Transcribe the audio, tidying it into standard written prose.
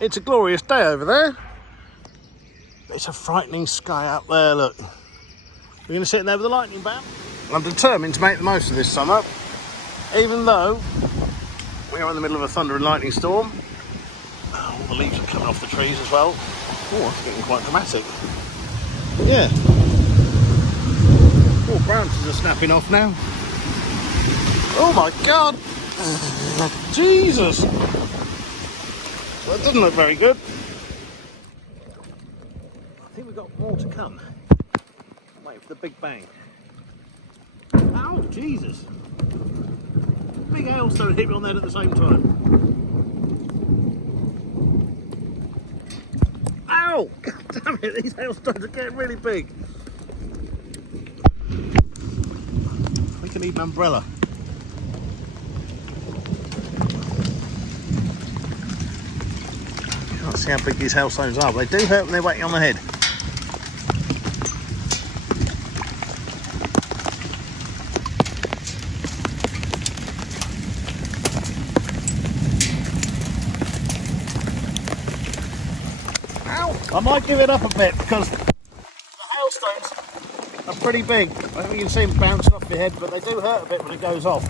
It's a glorious day over there. It's a frightening sky out there, look. We're going to sit in there with the lightning bound. I'm determined to make the most of this summer, even though we are in the middle of a thunder and lightning storm. All the leaves are coming off the trees as well. Oh, it's getting quite dramatic. Yeah. All branches are snapping off now. Oh my God! Jesus! That doesn't look very good. I think we've got more to come. I'm waiting for the big bang. Ow, Jesus! Big hailstone hit me on the head at the same time. Ow! God damn it, these hailstones are getting really big. We can need an umbrella. Can't see how big these hailstones are, but they do hurt when they're waiting on the head. Ow! I might give it up a bit because the hailstones are pretty big. I don't think you can see them bouncing off your head, but they do hurt a bit when it goes off.